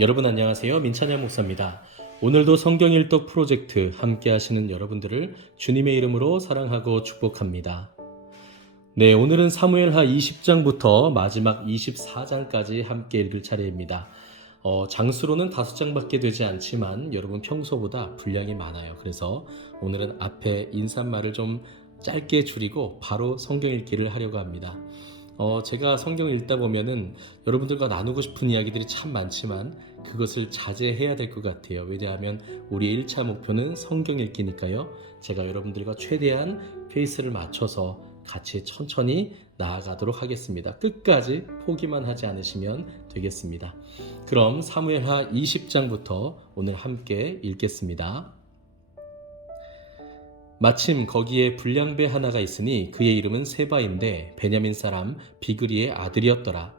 여러분 안녕하세요. 민찬양 목사입니다. 오늘도 성경 일독 프로젝트 함께 하시는 여러분들을 주님의 이름으로 사랑하고 축복합니다. 네, 오늘은 사무엘하 20장부터 마지막 24장까지 함께 읽을 차례입니다. 장수로는 5장밖에 되지 않지만 여러분 평소보다 분량이 많아요. 그래서 오늘은 앞에 인사말을 좀 짧게 줄이고 바로 성경 읽기를 하려고 합니다. 제가 성경을 읽다 보면은 여러분들과 나누고 싶은 이야기들이 참 많지만 그것을 자제해야 될 것 같아요. 왜냐하면 우리 1차 목표는 성경 읽기니까요. 제가 여러분들과 최대한 페이스를 맞춰서 같이 천천히 나아가도록 하겠습니다. 끝까지 포기만 하지 않으시면 되겠습니다. 그럼 사무엘하 20장부터 오늘 함께 읽겠습니다. 마침 거기에 불량배 하나가 있으니 그의 이름은 세바인데 베냐민 사람 비그리의 아들이었더라.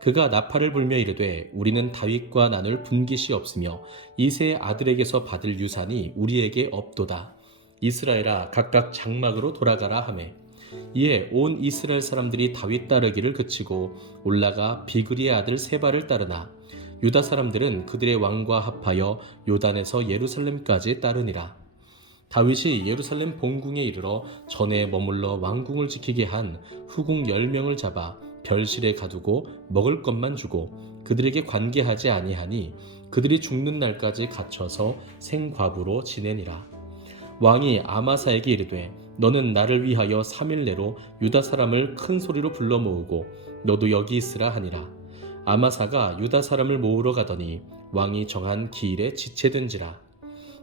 그가 나팔을 불며 이르되 우리는 다윗과 나눌 분깃이 없으며 이새의 아들에게서 받을 유산이 우리에게 없도다. 이스라엘아 각각 장막으로 돌아가라 하매 이에 온 이스라엘 사람들이 다윗 따르기를 그치고 올라가 비그리의 아들 세바를 따르나 유다 사람들은 그들의 왕과 합하여 요단에서 예루살렘까지 따르니라. 다윗이 예루살렘 본궁에 이르러 전에 머물러 왕궁을 지키게 한 후궁 10명을 잡아 별실에 가두고 먹을 것만 주고 그들에게 관계하지 아니하니 그들이 죽는 날까지 갇혀서 생과부로 지내니라. 왕이 아마사에게 이르되 너는 나를 위하여 3일 내로 유다 사람을 큰 소리로 불러 모으고 너도 여기 있으라 하니라. 아마사가 유다 사람을 모으러 가더니 왕이 정한 기일에 지체된지라.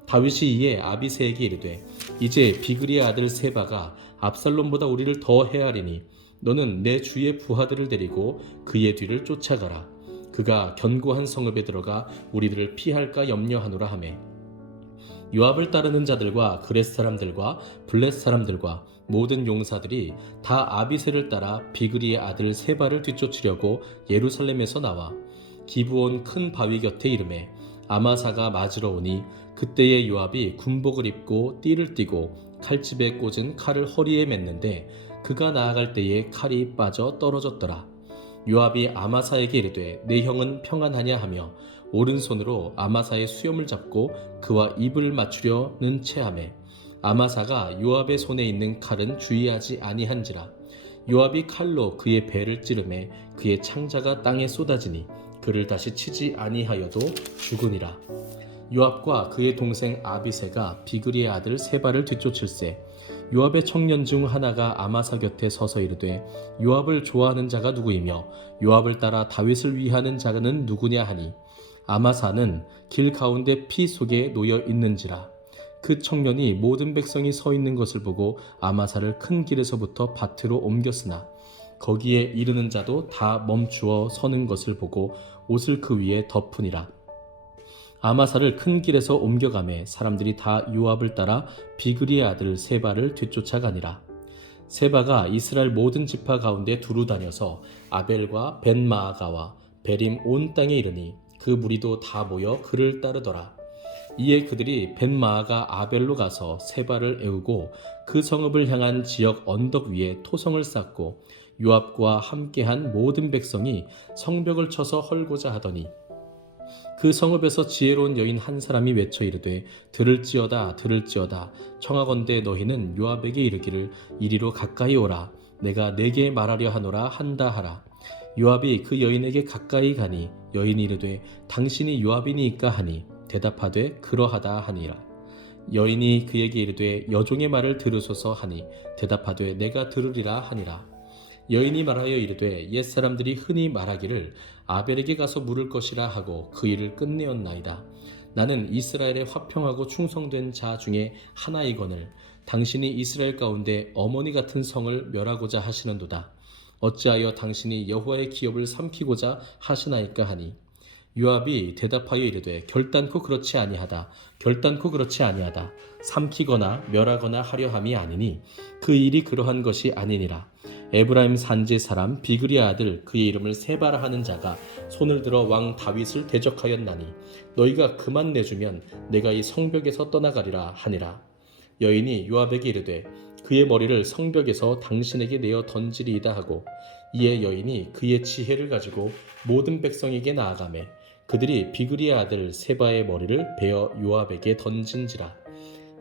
다윗이 이에 아비새에게 이르되 이제 비그리의 아들 세바가 압살롬보다 우리를 더 해하리니 너는 내 주의 부하들을 데리고 그의 뒤를 쫓아가라. 그가 견고한 성읍에 들어가 우리들을 피할까 염려하노라 하매 요압을 따르는 자들과 그렛 사람들과 블렛 사람들과 모든 용사들이 다 아비새를 따라 비그리의 아들 세바를 뒤쫓으려고 예루살렘에서 나와 기브온 큰 바위 곁에 이르매 아마사가 맞으러 오니 그때의 요압이 군복을 입고 띠를 띠고 칼집에 꽂은 칼을 허리에 맸는데 그가 나아갈 때에 칼이 빠져 떨어졌더라. 요압이 아마사에게 이르되 내 형은 평안하냐 하며 오른손으로 아마사의 수염을 잡고 그와 입을 맞추려는 체하매 아마사가 요압의 손에 있는 칼은 주의하지 아니한지라. 요압이 칼로 그의 배를 찌르매 그의 창자가 땅에 쏟아지니 그를 다시 치지 아니하여도 죽으니라. 요압과 그의 동생 아비새가 비그리의 아들 세바를 뒤쫓을세. 요압의 청년 중 하나가 아마사 곁에 서서 이르되 요압을 좋아하는 자가 누구이며 요압을 따라 다윗을 위하는 자는 누구냐 하니 아마사는 길 가운데 피 속에 놓여 있는지라. 그 청년이 모든 백성이 서 있는 것을 보고 아마사를 큰 길에서부터 밭으로 옮겼으나 거기에 이르는 자도 다 멈추어 서는 것을 보고 옷을 그 위에 덮으니라. 아마사를 큰 길에서 옮겨가매 사람들이 다 요압을 따라 비그리의 아들 세바를 뒤쫓아가니라. 세바가 이스라엘 모든 지파 가운데 두루 다녀서 아벨과 벤마아가와 베림 온 땅에 이르니 그 무리도 다 모여 그를 따르더라. 이에 그들이 벤마아가 아벨로 가서 세바를 애우고 그 성읍을 향한 지역 언덕 위에 토성을 쌓고 요압과 함께한 모든 백성이 성벽을 쳐서 헐고자 하더니 그 성읍에서 지혜로운 여인 한 사람이 외쳐 이르되 들을지어다 들을지어다 청하건대 너희는 요압에게 이르기를 이리로 가까이 오라 내가 내게 말하려 하노라 한다 하라. 요압이 그 여인에게 가까이 가니 여인이 이르되 당신이 요압이니이까 하니 대답하되 그러하다 하니라. 여인이 그에게 이르되 여종의 말을 들으소서 하니 대답하되 내가 들으리라 하니라. 여인이 말하여 이르되 옛사람들이 흔히 말하기를 아벨에게 가서 물을 것이라 하고 그 일을 끝내었나이다. 나는 이스라엘의 화평하고 충성된 자 중에 하나이거늘 당신이 이스라엘 가운데 어머니 같은 성을 멸하고자 하시는도다. 어찌하여 당신이 여호와의 기업을 삼키고자 하시나이까 하니 요압이 대답하여 이르되 결단코 그렇지 아니하다. 결단코 그렇지 아니하다. 삼키거나 멸하거나 하려 함이 아니니 그 일이 그러한 것이 아니니라. 에브라임 산지 사람 비그리의 아들 그의 이름을 세바라 하는 자가 손을 들어 왕 다윗을 대적하였나니 너희가 그만 내주면 내가 이 성벽에서 떠나가리라 하니라. 여인이 요압에게 이르되 그의 머리를 성벽에서 당신에게 내어 던지리이다 하고 이에 여인이 그의 지혜를 가지고 모든 백성에게 나아가매 그들이 비그리의 아들 세바의 머리를 베어 요압에게 던진지라.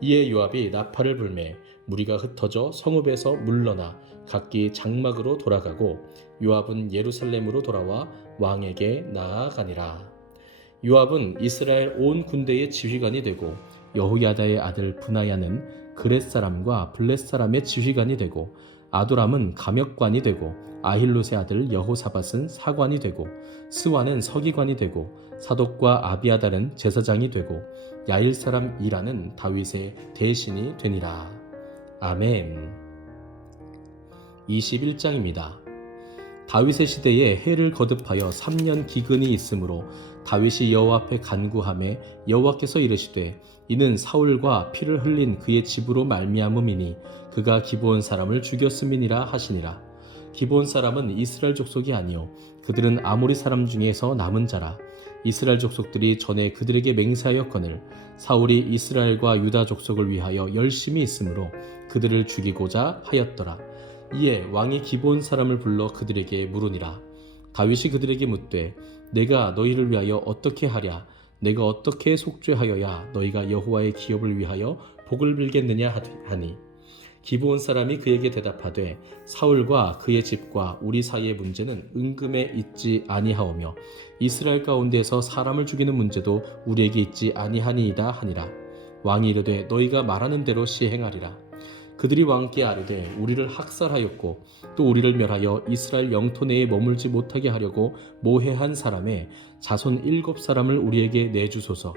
이에 요압이 나팔을 불매 무리가 흩어져 성읍에서 물러나 각기 장막으로 돌아가고 요압은 예루살렘으로 돌아와 왕에게 나아가니라. 요압은 이스라엘 온 군대의 지휘관이 되고 여호야다의 아들 브나야는 그렛 사람과 블렛 사람의 지휘관이 되고 아도람은 감역관이 되고 아힐롯의 아들 여호사밧은 사관이 되고 스와는 서기관이 되고 사독과 아비아달은 제사장이 되고 야일 사람 이라는 다윗의 대신이 되니라. 아멘. 21장입니다. 다윗의 시대에 해를 거듭하여 3년 기근이 있으므로 다윗이 여호와 앞에 간구하매 여호와께서 이르시되 이는 사울과 피를 흘린 그의 집으로 말미암음이니 그가 기브온 사람을 죽였음이니라 하시니라. 기브온 사람은 이스라엘 족속이 아니요 그들은 아모리 사람 중에서 남은 자라. 이스라엘 족속들이 전에 그들에게 맹세하였거늘 사울이 이스라엘과 유다 족속을 위하여 열심히 있으므로 그들을 죽이고자 하였더라. 이에 왕이 기브온 사람을 불러 그들에게 물으니라. 다윗이 그들에게 묻되 내가 너희를 위하여 어떻게 하랴? 내가 어떻게 속죄하여야 너희가 여호와의 기업을 위하여 복을 빌겠느냐 하니 기브온 사람이 그에게 대답하되 사울과 그의 집과 우리 사이의 문제는 은금에 있지 아니하오며 이스라엘 가운데에서 사람을 죽이는 문제도 우리에게 있지 아니하니이다 하니라. 왕이 이르되 너희가 말하는 대로 시행하리라. 그들이 왕께 아뢰되 우리를 학살하였고 또 우리를 멸하여 이스라엘 영토 내에 머물지 못하게 하려고 모해한 사람의 자손 7사람을 우리에게 내주소서.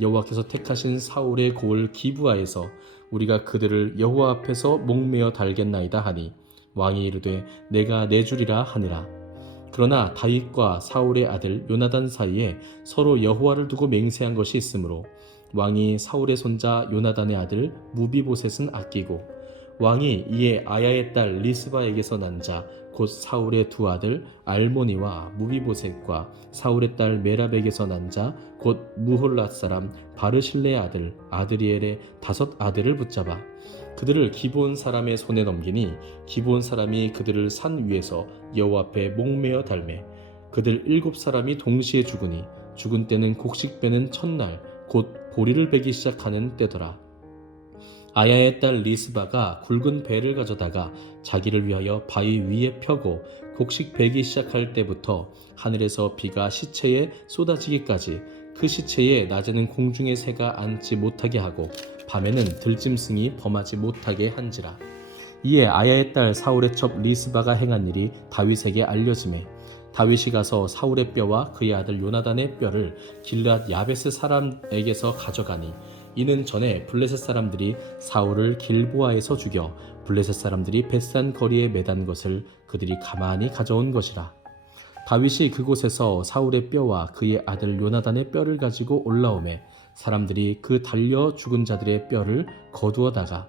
여호와께서 택하신 사울의 고을 기브아에서 우리가 그들을 여호와 앞에서 목매어 달겠나이다 하니 왕이 이르되 내가 내주리라 하니라. 그러나 다윗과 사울의 아들 요나단 사이에 서로 여호와를 두고 맹세한 것이 있으므로 왕이 사울의 손자 요나단의 아들 무비보셋은 아끼고 왕이 이에 아야의 딸 리스바에게서 난 자 곧 사울의 두 아들 알모니와 무비보셋과 사울의 딸 메랍에게서 난 자 곧 무홀랏 사람 바르실레의 아들 아드리엘의 5 아들을 붙잡아 그들을 기브온 사람의 손에 넘기니 기브온 사람이 그들을 산 위에서 여호와 앞에 목매어 달매 그들 7사람이 동시에 죽으니 죽은 때는 곡식 베는 첫날 곧 보리를 베기 시작하는 때더라. 아야의 딸 리스바가 굵은 배를 가져다가 자기를 위하여 바위 위에 펴고 곡식 베기 시작할 때부터 하늘에서 비가 시체에 쏟아지기까지 그 시체에 낮에는 공중의 새가 앉지 못하게 하고 밤에는 들짐승이 범하지 못하게 한지라. 이에 아야의 딸 사울의 첩 리스바가 행한 일이 다윗에게 알려지매 다윗이 가서 사울의 뼈와 그의 아들 요나단의 뼈를 길르앗 야베스 사람에게서 가져가니 이는 전에 블레셋 사람들이 사울을 길보아에서 죽여 블레셋 사람들이 벳산 거리에 매단 것을 그들이 가만히 가져온 것이라. 다윗이 그곳에서 사울의 뼈와 그의 아들 요나단의 뼈를 가지고 올라오매 사람들이 그 달려 죽은 자들의 뼈를 거두어다가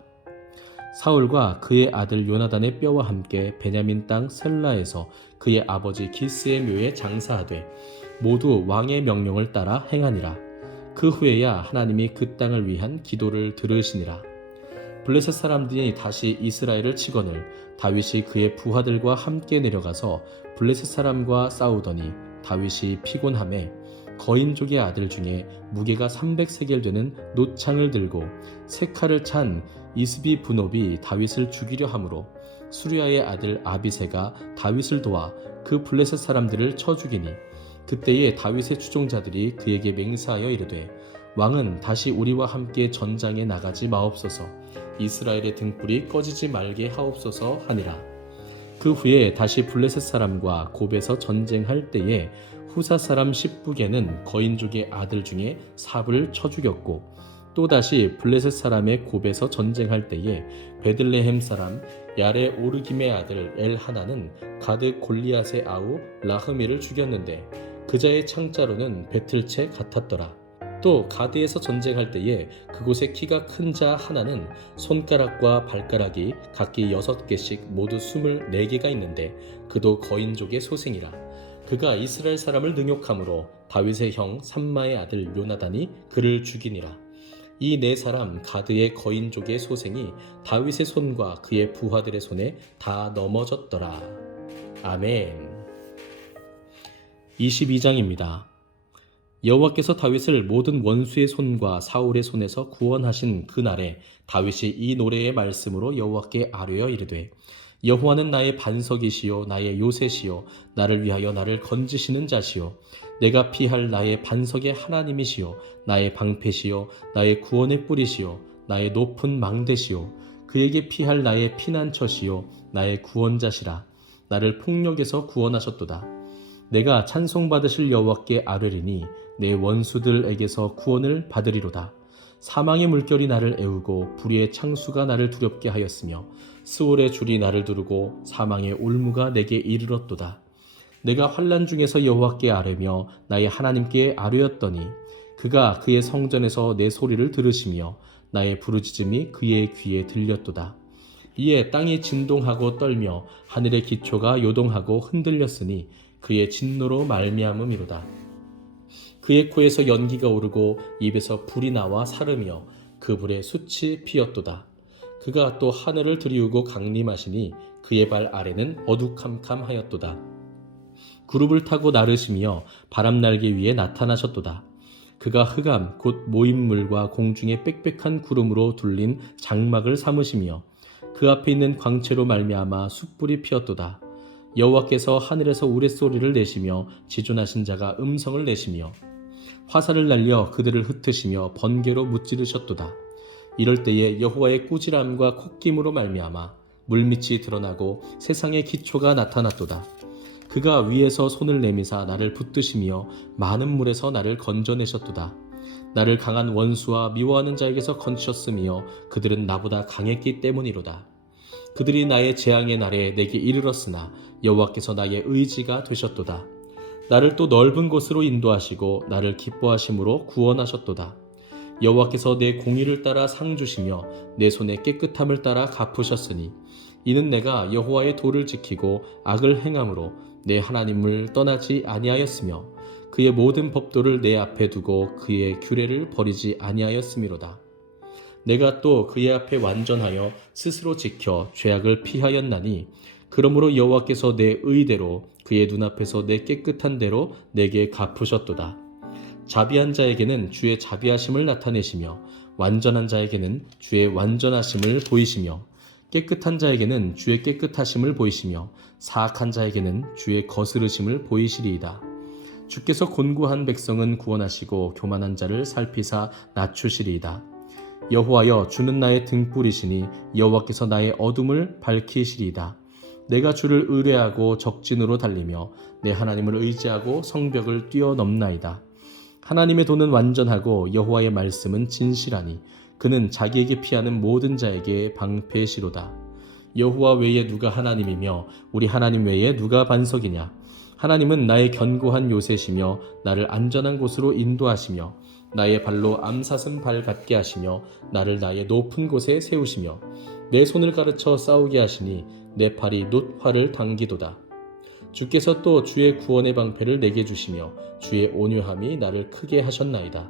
사울과 그의 아들 요나단의 뼈와 함께 베냐민 땅 셀라에서 그의 아버지 기스의 묘에 장사하되 모두 왕의 명령을 따라 행하니라. 그 후에야 하나님이 그 땅을 위한 기도를 들으시니라. 블레셋 사람들이 다시 이스라엘을 치거늘 다윗이 그의 부하들과 함께 내려가서 블레셋 사람과 싸우더니 다윗이 피곤하매 거인족의 아들 중에 무게가 300세겔 되는 노창을 들고 세 칼을 찬 이스비 분업이 다윗을 죽이려 하므로 수리아의 아들 아비새가 다윗을 도와 그 블레셋 사람들을 쳐 죽이니 그때에 다윗의 추종자들이 그에게 맹세하여 이르되 왕은 다시 우리와 함께 전장에 나가지 마옵소서 이스라엘의 등불이 꺼지지 말게 하옵소서 하니라. 그 후에 다시 블레셋 사람과 곱에서 전쟁할 때에 후사 사람 십부게는 거인족의 아들 중에 삽을 쳐 죽였고 또다시 블레셋 사람의 곱에서 전쟁할 때에 베들레헴 사람 야레 오르김의 아들 엘하나는 가드 골리앗의 아우 라흐미를 죽였는데 그자의 창자로는 배틀채 같았더라. 또 가드에서 전쟁할 때에 그곳에 키가 큰 자 하나는 손가락과 발가락이 각기 6개씩 모두 24개가 있는데 그도 거인족의 소생이라. 그가 이스라엘 사람을 능욕함으로 다윗의 형 삼마의 아들 요나단이 그를 죽이니라. 이 4사람 가드의 거인족의 소생이 다윗의 손과 그의 부하들의 손에 다 넘어졌더라. 아멘. 22장입니다. 여호와께서 다윗을 모든 원수의 손과 사울의 손에서 구원하신 그날에 다윗이 이 노래의 말씀으로 여호와께 아뢰어 이르되 여호와는 나의 반석이시요 나의 요새시요 나를 위하여 나를 건지시는 자시요 내가 피할 나의 반석의 하나님이시요 나의 방패시요 나의 구원의 뿌리시요 나의 높은 망대시요 그에게 피할 나의 피난처시요 나의 구원자시라 나를 폭력에서 구원하셨도다. 내가 찬송받으실 여호와께 아뢰리니 내 원수들에게서 구원을 받으리로다. 사망의 물결이 나를 애우고 불의의 창수가 나를 두렵게 하였으며 스올의 줄이 나를 두르고 사망의 올무가 내게 이르렀도다. 내가 환난 중에서 여호와께 아뢰며 나의 하나님께 아뢰었더니 그가 그의 성전에서 내 소리를 들으시며 나의 부르짖음이 그의 귀에 들렸도다. 이에 땅이 진동하고 떨며 하늘의 기초가 요동하고 흔들렸으니 그의 진노로 말미암음이로다. 그의 코에서 연기가 오르고 입에서 불이 나와 사르며 그 불에 숯이 피었도다. 그가 또 하늘을 들이우고 강림하시니 그의 발 아래는 어두캄캄하였도다. 구룹을 타고 나르시며 바람날개 위에 나타나셨도다. 그가 흑암 곧 모임물과 공중의 빽빽한 구름으로 둘린 장막을 삼으시며 그 앞에 있는 광채로 말미암아 숯불이 피었도다. 여호와께서 하늘에서 우레소리를 내시며 지존하신 자가 음성을 내시며 화살을 날려 그들을 흩으시며 번개로 무찌르셨도다. 이럴 때에 여호와의 꾸지람과 콧김으로 말미암아 물밑이 드러나고 세상의 기초가 나타났도다. 그가 위에서 손을 내미사 나를 붙드시며 많은 물에서 나를 건져내셨도다. 나를 강한 원수와 미워하는 자에게서 건지셨으며 그들은 나보다 강했기 때문이로다. 그들이 나의 재앙의 날에 내게 이르렀으나 여호와께서 나의 의지가 되셨도다. 나를 또 넓은 곳으로 인도하시고 나를 기뻐하심으로 구원하셨도다. 여호와께서 내 공의를 따라 상 주시며 내 손의 깨끗함을 따라 갚으셨으니 이는 내가 여호와의 도를 지키고 악을 행함으로 내 하나님을 떠나지 아니하였으며 그의 모든 법도를 내 앞에 두고 그의 규례를 버리지 아니하였음이로다. 내가 또 그의 앞에 완전하여 스스로 지켜 죄악을 피하였나니 그러므로 여호와께서 내 의대로 그의 눈앞에서 내 깨끗한 대로 내게 갚으셨도다. 자비한 자에게는 주의 자비하심을 나타내시며 완전한 자에게는 주의 완전하심을 보이시며 깨끗한 자에게는 주의 깨끗하심을 보이시며 사악한 자에게는 주의 거스르심을 보이시리이다. 주께서 곤고한 백성은 구원하시고 교만한 자를 살피사 낮추시리이다. 여호와여 주는 나의 등불이시니 여호와께서 나의 어둠을 밝히시리이다. 내가 주를 의뢰하고 적진으로 달리며 내 하나님을 의지하고 성벽을 뛰어넘나이다. 하나님의 도는 완전하고 여호와의 말씀은 진실하니 그는 자기에게 피하는 모든 자에게 방패시로다. 여호와 외에 누가 하나님이며 우리 하나님 외에 누가 반석이냐. 하나님은 나의 견고한 요새시며 나를 안전한 곳으로 인도하시며 나의 발로 암사슴 발 같게 하시며 나를 나의 높은 곳에 세우시며 내 손을 가르쳐 싸우게 하시니 내 팔이 놋화를 당기도다. 주께서 또 주의 구원의 방패를 내게 주시며 주의 온유함이 나를 크게 하셨나이다.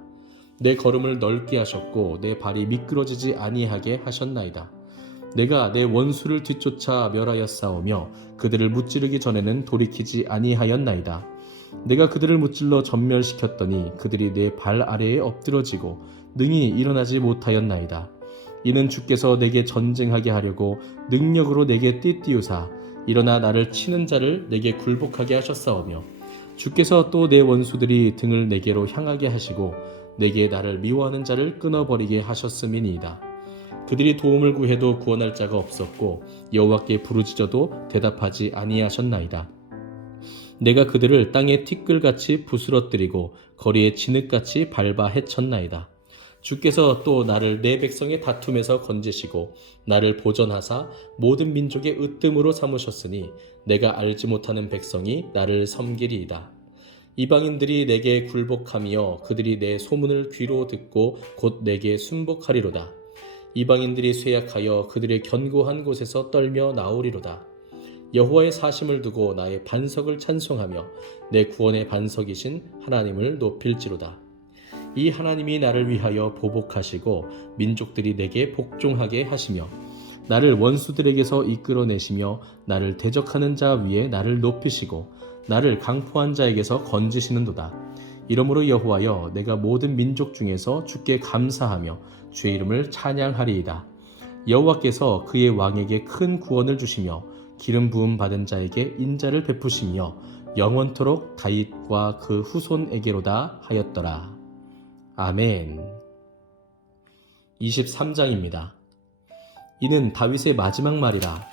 내 걸음을 넓게 하셨고 내 발이 미끄러지지 아니하게 하셨나이다. 내가 내 원수를 뒤쫓아 멸하였사오며 그들을 무찌르기 전에는 돌이키지 아니하였나이다. 내가 그들을 무찔러 전멸시켰더니 그들이 내 발 아래에 엎드러지고 능히 일어나지 못하였나이다. 이는 주께서 내게 전쟁하게 하려고 능력으로 내게 띠띠우사 일어나 나를 치는 자를 내게 굴복하게 하셨사오며 주께서 또 내 원수들이 등을 내게로 향하게 하시고 내게 나를 미워하는 자를 끊어버리게 하셨음이니이다. 그들이 도움을 구해도 구원할 자가 없었고 여호와께 부르짖어도 대답하지 아니하셨나이다. 내가 그들을 땅에 티끌같이 부스러뜨리고 거리에 진흙같이 밟아 해쳤나이다. 주께서 또 나를 내 백성의 다툼에서 건지시고 나를 보전하사 모든 민족의 으뜸으로 삼으셨으니 내가 알지 못하는 백성이 나를 섬기리이다. 이방인들이 내게 굴복하며 그들이 내 소문을 귀로 듣고 곧 내게 순복하리로다. 이방인들이 쇠약하여 그들의 견고한 곳에서 떨며 나오리로다. 여호와의 사심을 두고 나의 반석을 찬송하며 내 구원의 반석이신 하나님을 높일지로다. 이 하나님이 나를 위하여 보복하시고 민족들이 내게 복종하게 하시며 나를 원수들에게서 이끌어내시며 나를 대적하는 자 위에 나를 높이시고 나를 강포한 자에게서 건지시는도다. 이러므로 여호와여, 내가 모든 민족 중에서 주께 감사하며 주의 이름을 찬양하리이다. 여호와께서 그의 왕에게 큰 구원을 주시며 기름 부음 받은 자에게 인자를 베푸시며 영원토록 다윗과 그 후손에게로다 하였더라. 아멘. 23장입니다. 이는 다윗의 마지막 말이라.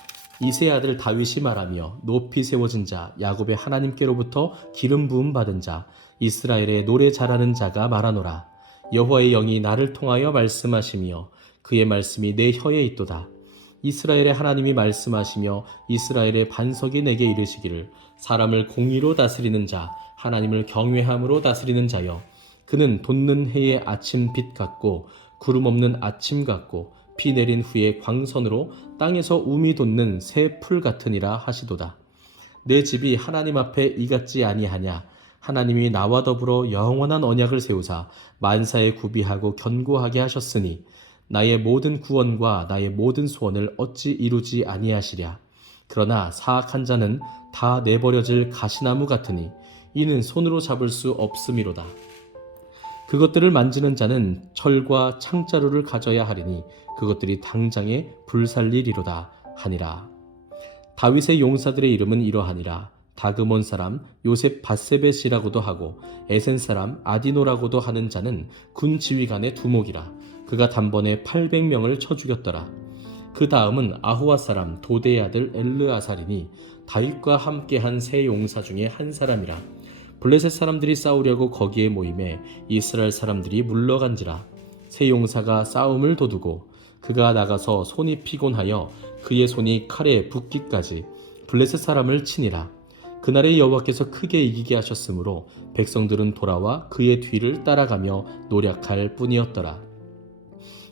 이새의 아들 다윗이 말하며 높이 세워진 자 야곱의 하나님께로부터 기름 부음 받은 자 이스라엘의 노래 잘하는 자가 말하노라. 여호와의 영이 나를 통하여 말씀하시며 그의 말씀이 내 혀에 있도다. 이스라엘의 하나님이 말씀하시며 이스라엘의 반석이 내게 이르시기를 사람을 공의로 다스리는 자 하나님을 경외함으로 다스리는 자여, 그는 돋는 해의 아침 빛 같고 구름 없는 아침 같고 비 내린 후에 광선으로 땅에서 움이 돋는 새 풀 같으니라 하시도다. 내 집이 하나님 앞에 이같지 아니하냐. 하나님이 나와 더불어 영원한 언약을 세우사 만사에 구비하고 견고하게 하셨으니 나의 모든 구원과 나의 모든 소원을 어찌 이루지 아니하시랴. 그러나 사악한 자는 다 내버려질 가시나무 같으니 이는 손으로 잡을 수 없음이로다. 그것들을 만지는 자는 철과 창자루를 가져야 하리니 그것들이 당장에 불살리리로다 하니라. 다윗의 용사들의 이름은 이러하니라. 다그몬 사람 요셉 바세벳이라고도 하고 에센 사람 아디노라고도 하는 자는 군 지휘관의 두목이라. 그가 단번에 800명을 쳐 죽였더라. 그 다음은 아후와 사람 도대의 아들 엘르아살이니 다윗과 함께한 세 용사 중에 한 사람이라. 블레셋 사람들이 싸우려고 거기에 모임에 이스라엘 사람들이 물러간지라. 세 용사가 싸움을 도두고 그가 나가서 손이 피곤하여 그의 손이 칼에 붓기까지 블레셋 사람을 치니라. 그날에 여호와께서 크게 이기게 하셨으므로 백성들은 돌아와 그의 뒤를 따라가며 노력할 뿐이었더라.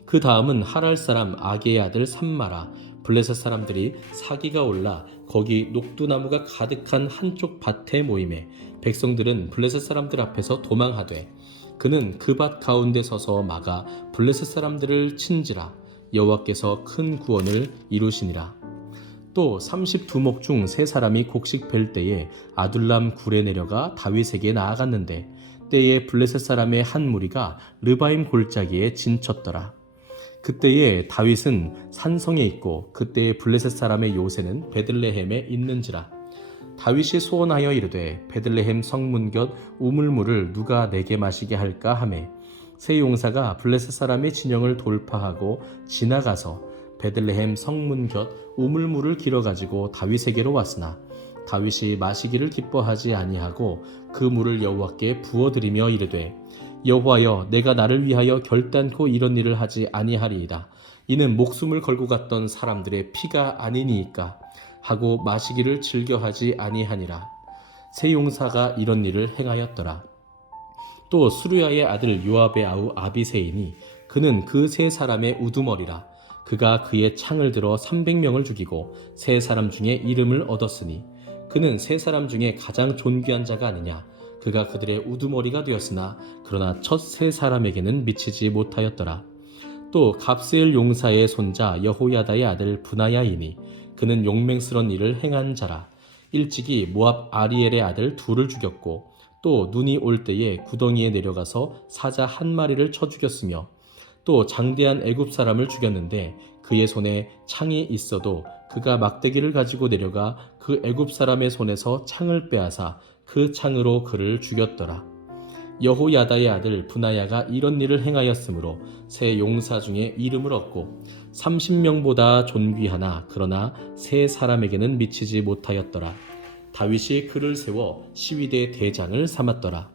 그 다음은 하랄 사람 아게의 아들 삼마라. 블레셋 사람들이 사기가 올라 거기 녹두나무가 가득한 한쪽 밭에 모임에 백성들은 블레셋 사람들 앞에서 도망하되 그는 그 밭 가운데 서서 막아 블레셋 사람들을 친지라. 여호와께서 큰 구원을 이루시니라. 또 32목 중 세 사람이 곡식 벨 때에 아둘람 굴에 내려가 다윗에게 나아갔는데 때에 블레셋 사람의 한 무리가 르바임 골짜기에 진쳤더라. 그때에 다윗은 산성에 있고 그때에 블레셋 사람의 요새는 베들레헴에 있는지라. 다윗이 소원하여 이르되 베들레헴 성문 곁 우물물을 누가 내게 마시게 할까 하매 세 용사가 블레셋 사람의 진영을 돌파하고 지나가서 베들레헴 성문 곁 우물물을 길어가지고 다윗에게로 왔으나 다윗이 마시기를 기뻐하지 아니하고 그 물을 여호와께 부어드리며 이르되 여호와여, 내가 나를 위하여 결단코 이런 일을 하지 아니하리이다. 이는 목숨을 걸고 갔던 사람들의 피가 아니니이까 하고 마시기를 즐겨하지 아니하니라. 세 용사가 이런 일을 행하였더라. 또 수르야의 아들 요압의 아우 아비새이니 그는 그 세 사람의 우두머리라. 그가 그의 창을 들어 300명을 죽이고 세 사람 중에 이름을 얻었으니 그는 세 사람 중에 가장 존귀한 자가 아니냐. 그가 그들의 우두머리가 되었으나 그러나 첫 세 사람에게는 미치지 못하였더라. 또 갑스엘 용사의 손자 여호야다의 아들 브나야이니 그는 용맹스런 일을 행한 자라. 일찍이 모압 아리엘의 아들 둘을 죽였고 또 눈이 올 때에 구덩이에 내려가서 사자 한 마리를 쳐 죽였으며 또 장대한 애굽 사람을 죽였는데 그의 손에 창이 있어도 그가 막대기를 가지고 내려가 그 애굽 사람의 손에서 창을 빼앗아 그 창으로 그를 죽였더라. 여호야다의 아들 브나야가 이런 일을 행하였으므로 세 용사 중에 이름을 얻고 30명보다 존귀하나 그러나 세 사람에게는 미치지 못하였더라. 다윗이 그를 세워 시위대 대장을 삼았더라.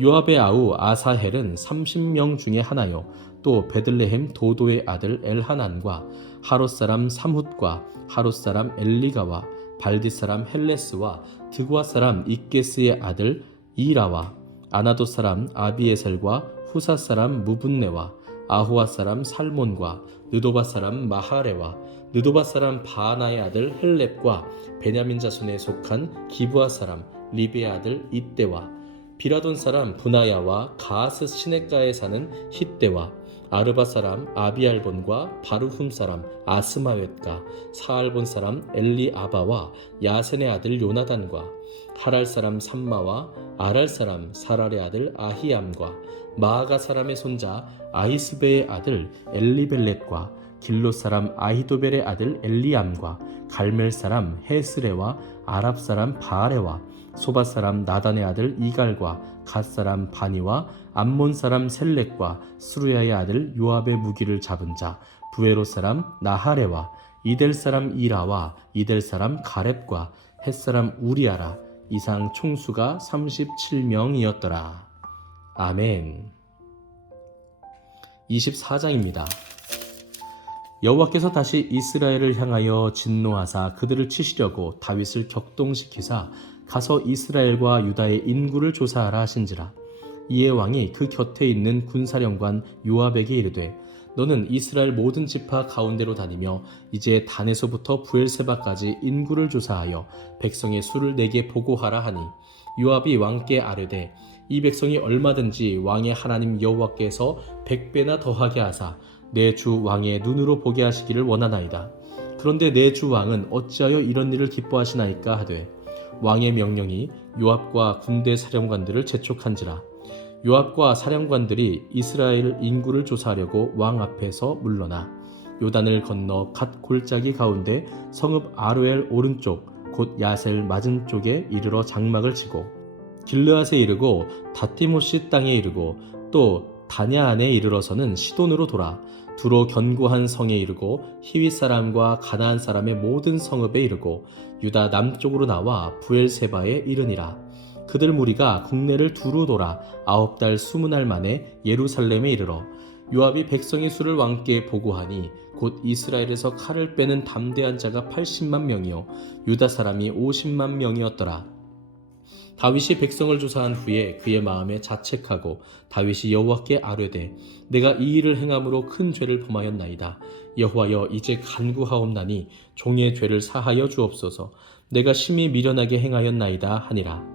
요압의 아우 아사헬은 30명 중에 하나요. 또 베들레헴 도도의 아들 엘하난과 하롯 사람 삼훗과 하롯 사람 엘리가와 발디 사람 헬레스와 드구아 사람 이게스의 아들 이라와 아나도 사람 아비에셀과 후사 사람 무분네와 아후아 사람 살몬과 느도바 사람 마하레와 느도바 사람 바하나의 아들 헬렙과 베냐민 자손에 속한 기브아 사람 리베의 아들 이때와 비라돈 사람 브나야와 가하스 시냇가에 사는 hit대와 아르바 사람 아비알본과 바르훔 사람 아스마웻과 사알본 사람 엘리아바와 야센의 아들 요나단과 하랄 사람 삼마와 아랄 사람 사랄의 아들 아히암과 마아가 사람의 손자 아히스베의 아들 엘리벨렛과 길롯 사람 아히도벨의 아들 엘리암과 갈멜 사람 헤스레와 아랍 사람 바아레와 소바 사람 나단의 아들 이갈과 갓 사람 바니와 암몬 사람 셀렉과 스루야의 아들 요압의 무기를 잡은 자 부에로 사람 나하레와 이델 사람 이라와 이델 사람 가렙과 헷 사람 우리아라. 이상 총수가 37명이었더라. 아멘. 24장입니다. 여호와께서 다시 이스라엘을 향하여 진노하사 그들을 치시려고 다윗을 격동시키사 가서 이스라엘과 유다의 인구를 조사하라 하신지라. 이에 왕이 그 곁에 있는 군사령관 요압에게 이르되 너는 이스라엘 모든 지파 가운데로 다니며 이제 단에서부터 부엘세바까지 인구를 조사하여 백성의 수를 내게 보고하라 하니 요압이 왕께 아뢰되 이 백성이 얼마든지 왕의 하나님 여호와께서 100배나 더하게 하사 내 주 왕의 눈으로 보게 하시기를 원하나이다. 그런데 내 주 왕은 어찌하여 이런 일을 기뻐하시나이까 하되 왕의 명령이 요압과 군대 사령관들을 재촉한지라. 요압과 사령관들이 이스라엘 인구를 조사하려고 왕 앞에서 물러나 요단을 건너 갓 골짜기 가운데 성읍 아로엘 오른쪽 곧 야셀 맞은 쪽에 이르러 장막을 치고 길르앗에 이르고 다티모시 땅에 이르고 또 다냐 안에 이르러서는 시돈으로 돌아 두로 견고한 성에 이르고 히윗 사람과 가나안 사람의 모든 성읍에 이르고 유다 남쪽으로 나와 부엘세바에 이르니라. 그들 무리가 국내를 두루 돌아 9달 20날 만에 예루살렘에 이르러 요압이 백성의 수를 왕께 보고하니 곧 이스라엘에서 칼을 빼는 담대한 자가 80만 명이요 유다 사람이 50만 명이었더라. 다윗이 백성을 조사한 후에 그의 마음에 자책하고 다윗이 여호와께 아뢰되 내가 이 일을 행함으로 큰 죄를 범하였나이다. 여호와여 이제 간구하옵나니 종의 죄를 사하여 주옵소서. 내가 심히 미련하게 행하였나이다 하니라.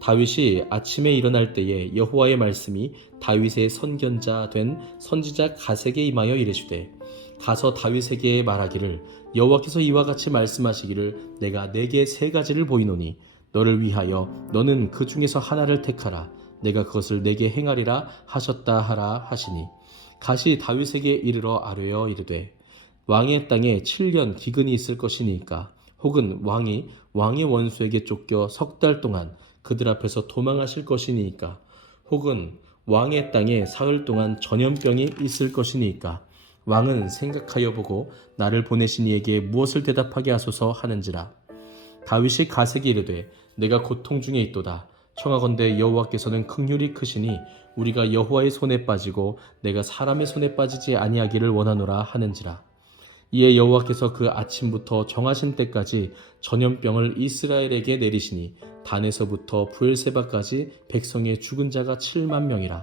다윗이 아침에 일어날 때에 여호와의 말씀이 다윗의 선견자 된 선지자 갓에게 임하여 이르시되 가서 다윗에게 말하기를 여호와께서 이와 같이 말씀하시기를 내가 네게 3가지를 보이노니 너를 위하여 너는 그 중에서 하나를 택하라. 내가 그것을 내게 행하리라 하셨다 하라 하시니 갓이 다윗에게 이르러 아뢰어 이르되 왕의 땅에 7년 기근이 있을 것이니까 혹은 왕이 왕의 원수에게 쫓겨 3달 동안 그들 앞에서 도망하실 것이니까 혹은 왕의 땅에 사흘 동안 전염병이 있을 것이니까 왕은 생각하여 보고 나를 보내신 이에게 무엇을 대답하게 하소서 하는지라. 다윗이 갓에게 이르되 내가 고통 중에 있도다. 청하건대 여호와께서는 긍휼이 크시니 우리가 여호와의 손에 빠지고 내가 사람의 손에 빠지지 아니하기를 원하노라 하는지라. 이에 여호와께서 그 아침부터 정하신 때까지 전염병을 이스라엘에게 내리시니 단에서부터 부엘세바까지 백성의 죽은 자가 7만 명이라.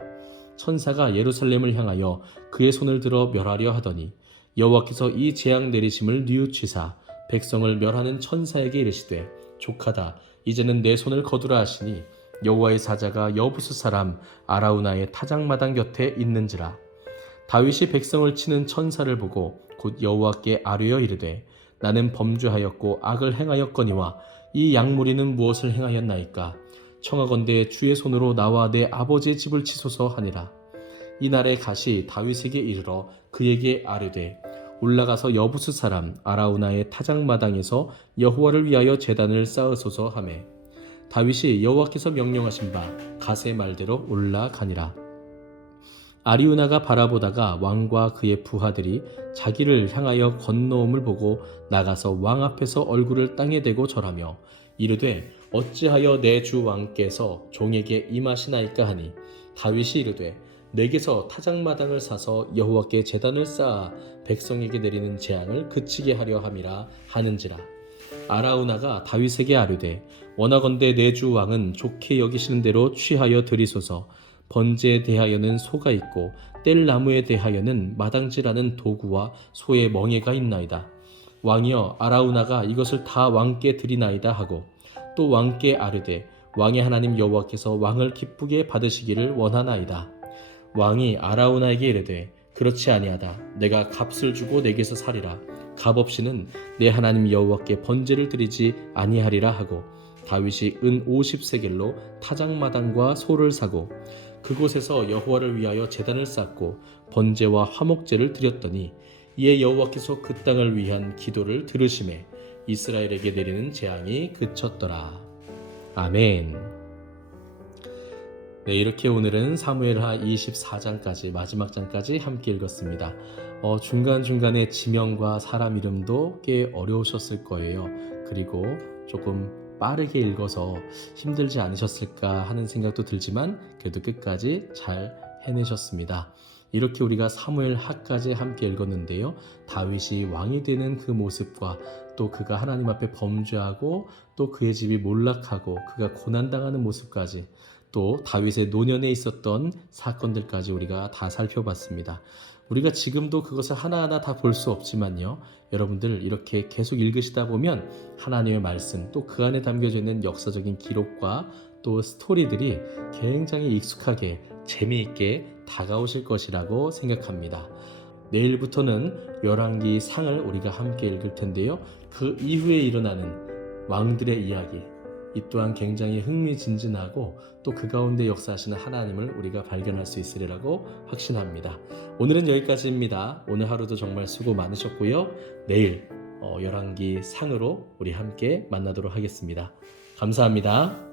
천사가 예루살렘을 향하여 그의 손을 들어 멸하려 하더니 여호와께서 이 재앙 내리심을 뉘우치사 백성을 멸하는 천사에게 이르시되 족하다. 이제는 내 손을 거두라 하시니 여호와의 사자가 여부스 사람 아라우나의 타작마당 곁에 있는지라. 다윗이 백성을 치는 천사를 보고 곧 여호와께 아뢰어 이르되 나는 범죄하였고 악을 행하였거니와 이 양무리는 무엇을 행하였나이까. 청하건대 주의 손으로 나와 내 아버지의 집을 치소서 하니라. 이날에 갓이 다윗에게 이르러 그에게 아뢰되 올라가서 여부스 사람 아라우나의 타작마당에서 여호와를 위하여 제단을 쌓으소서 하매 다윗이 여호와께서 명령하신 바 갓의 말대로 올라가니라. 아리우나가 바라보다가 왕과 그의 부하들이 자기를 향하여 건너옴을 보고 나가서 왕 앞에서 얼굴을 땅에 대고 절하며 이르되 어찌하여 내 주 왕께서 종에게 임하시나이까 하니 다윗이 이르되 내게서 타작마당을 사서 여호와께 제단을 쌓아 백성에게 내리는 재앙을 그치게 하려 함이라 하는지라. 아라우나가 다윗에게 아뢰되 원하건대 내 주 왕은 좋게 여기시는 대로 취하여 드리소서. 번제에 대하여는 소가 있고 뗄 나무에 대하여는 마당질하는 도구와 소의 멍에가 있나이다. 왕이여 아라우나가 이것을 다 왕께 드리나이다 하고 또 왕께 아뢰되 왕의 하나님 여호와께서 왕을 기쁘게 받으시기를 원하나이다. 왕이 아라우나에게 이르되 그렇지 아니하다. 내가 값을 주고 내게서 살리라. 값 없이는 내 하나님 여호와께 번제를 드리지 아니하리라 하고 다윗이 은 50세겔로 타작마당과 소를 사고 그곳에서 여호와를 위하여 제단을 쌓고 번제와 화목제를 드렸더니 이에 여호와께서 그 땅을 위한 기도를 들으시매 이스라엘에게 내리는 재앙이 그쳤더라. 아멘. 네, 이렇게 오늘은 사무엘하 24장까지 마지막 장까지 함께 읽었습니다. 중간중간에 지명과 사람 이름도 꽤 어려우셨을 거예요. 그리고 조금 빠르게 읽어서 힘들지 않으셨을까 하는 생각도 들지만 그래도 끝까지 잘 해내셨습니다. 이렇게 우리가 사무엘하까지 함께 읽었는데요. 다윗이 왕이 되는 그 모습과 또 그가 하나님 앞에 범죄하고 또 그의 집이 몰락하고 그가 고난당하는 모습까지 또 다윗의 노년에 있었던 사건들까지 우리가 다 살펴봤습니다. 우리가 지금도 그것을 하나하나 다 볼 수 없지만요. 여러분들 이렇게 계속 읽으시다 보면 하나님의 말씀 또 그 안에 담겨져 있는 역사적인 기록과 또 스토리들이 굉장히 익숙하게 재미있게 다가오실 것이라고 생각합니다. 내일부터는 열왕기 상을 우리가 함께 읽을 텐데요. 그 이후에 일어나는 왕들의 이야기 이 또한 굉장히 흥미진진하고 또 그 가운데 역사하시는 하나님을 우리가 발견할 수 있으리라고 확신합니다. 오늘은 여기까지입니다. 오늘 하루도 정말 수고 많으셨고요. 내일 열왕기 상으로 우리 함께 만나도록 하겠습니다. 감사합니다.